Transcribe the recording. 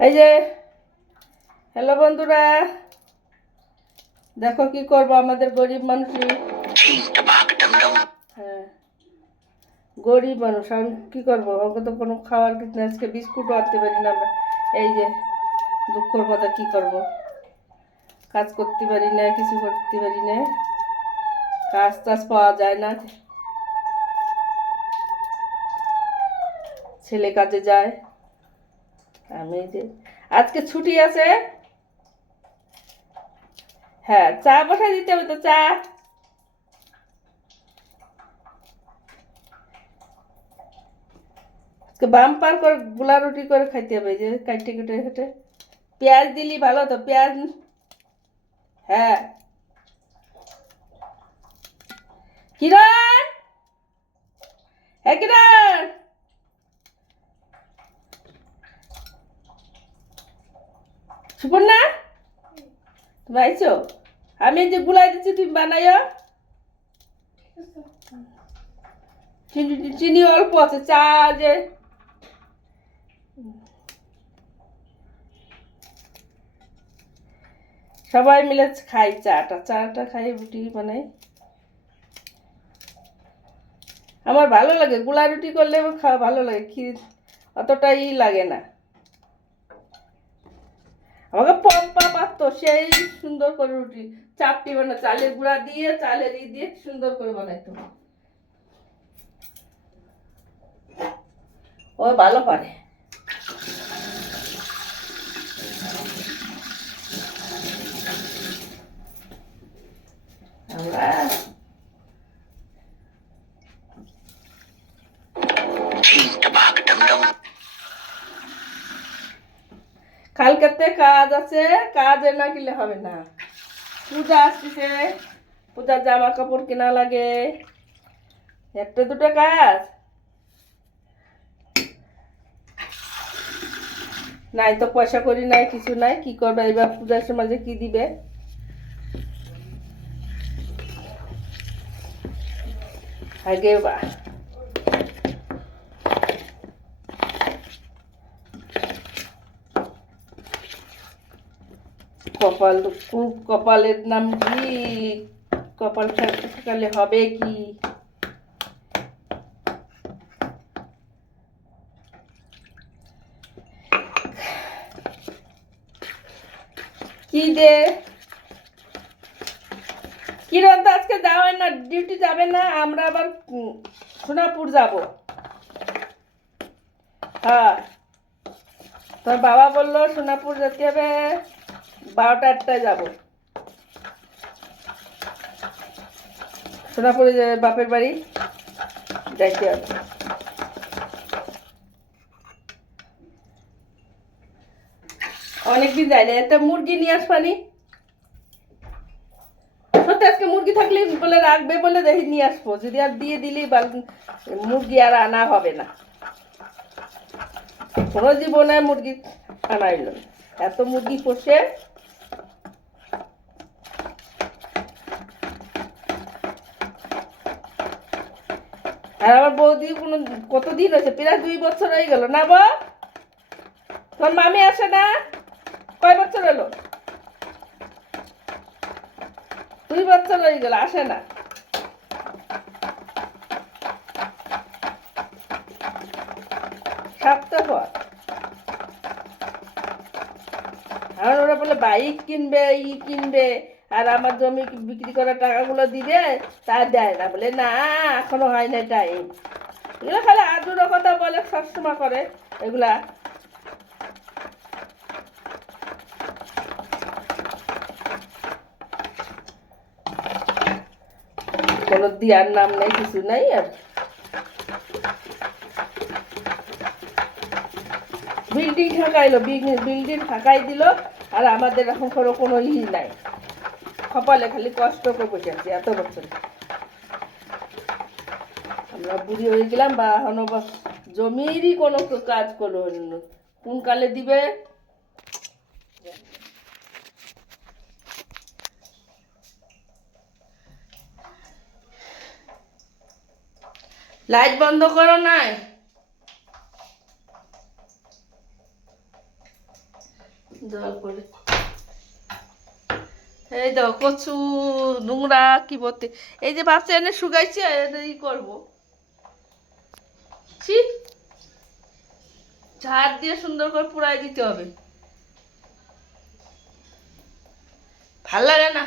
এই যে হ্যালো বন্ধুরা, দেখো কি করবো আমাদের গরিব মানুষই। হ্যাঁ, গরিব মানুষ আমি কি করবো, আমাকে তো কোনো খাওয়ার কিছু না, আজকে বিস্কুটও আনতে পারি না আমরা। এই যে দুঃখর কথা, কি করব, কাজ করতে পারি না, কিছু করতে পারি না, কাজ টাজ পাওয়া যায় না, ছেলে কাজে যায়, আমি এই যে আজকে ছুটি আছে। হ্যাঁ, চা বসাই দিতে হবে তো, চা আজকে বাম্পার করে গোলা রুটি করে খাইতে হবে, এই যে কাটতে কেটে কেটে পেঁয়াজ দিলি ভালো তো, পেঁয়াজ। হ্যাঁ, কিরণ, হ্যাঁ কিরণ, সুপর্ণা, তুমি আইছো? আমি এই যে গুলাই দিচ্ছি, তুমি বানাইও। চিনি চিনি অল্প আছে, চা যে সবাই মিলে খাই, চাটা খাই, রুটি বানাই। আমার ভালো লাগে গুলা রুটি করলে, আমার খাওয়া ভালো লাগে, ক্ষীর অতটাই লাগে না। আমাকে পম্পা পারতো সেই সুন্দর করে রুটি চাপটি বানা, চালের গুঁড়া দিয়ে চালের দিয়ে সুন্দর করে বানাইতো, ও ভালো পারে। আমরা কালকেতে কাজ আছে, কাজে না গেলে হবে না। পূজা আসতেছে, পূজার জামা কাপড় কেনা লাগে, একটা দুটো কাজ নাই তো, পয়সা করি নাই, কিছু নাই, কি করবে এবার পূজার সময় যে কি দিবে। আগে কপাল, খুব কপালের নাম কি, কপাল থাকলে হবে কি। কি দে কিরণ তো আজকে যাওয়ার না, ডিউটি যাবে না, আমরা আবার সোনাপুর যাব। হ্যাঁ, তোমার বাবা বললো সোনাপুর যেতে হবে, 12টা 1টায় যাবো সোনাপুরে, যে বাপের বাড়ি যাইতে হবে। অনেকদিন যাই না, একটা মুরগি নিয়ে আসবানি, সত্যি আজকে মুরগি থাকলে বলে রাখবে, বলে দেখি নিয়ে আসবো, যদি আর দিয়ে দিলি মুরগি আর আনা হবে না, কোনো জীবনে মুরগি আনা হইল না, এত মুরগি পোষে। আর আমার বৌদি কোনো কতদিন হয়েছে, প্রায় 2 বছর হয়ে গেল না বল, তোমার মামি আসে না, কয় বছর হলো, 2 বছর হয়ে গেল, আসে না। স্বার্থপর, আর ওরা বলে বাইক কিনবে, কিনবে, আর আমার জমি বিক্রি করার টাকাগুলো দিবে, তা দেয় না, বলে না এখনো হয় না টাইম। এগুলো খালি আদুর কথা বলে, সবসময় করে এগুলা, কোনো দিয়ার নাম নেই, কিছু নাই। আর বিল্ডিং ঢাকাইলো, বিল্ডিং ঢাকাই দিল, আর আমাদের এখন কোনো নাই, কপালে খালি কষ্ট করে বসে আছি এত বছর। আমরা বুড়ি হয়ে গেলাম, বা এখনো জমিরই কোনো কাজ করো, কোন কালে দিবে। লাইট বন্ধ করো নাই, জল করে এই দেখো কচু নোংরা কি বলতে, এই যে ভাবছি এনে শুকাইছি এটা ই করবো, ছি ঝাড় দিয়ে সুন্দর করে পুড়াই দিতে হবে, ভাল লাগে না।